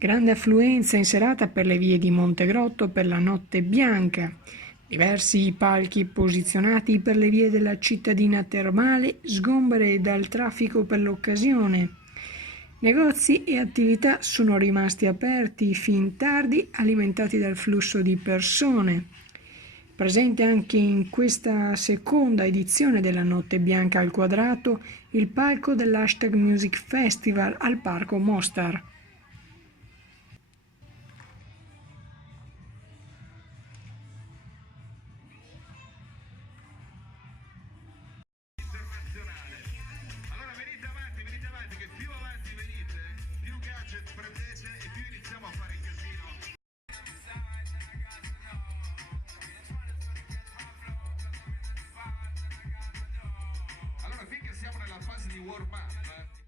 Grande affluenza in serata per le vie di Montegrotto per la Notte Bianca. Diversi palchi posizionati per le vie della cittadina termale, sgombre dal traffico per l'occasione. Negozi e attività sono rimasti aperti fin tardi, alimentati dal flusso di persone. Presente anche in questa seconda edizione della Notte Bianca al Quadrato il palco dell'Hashtag Music Festival al Parco Mostar. Internazionale. Allora venite avanti, che più avanti venite, più gadget prendete e più iniziamo a fare il casino. Allora finché siamo nella fase di warm up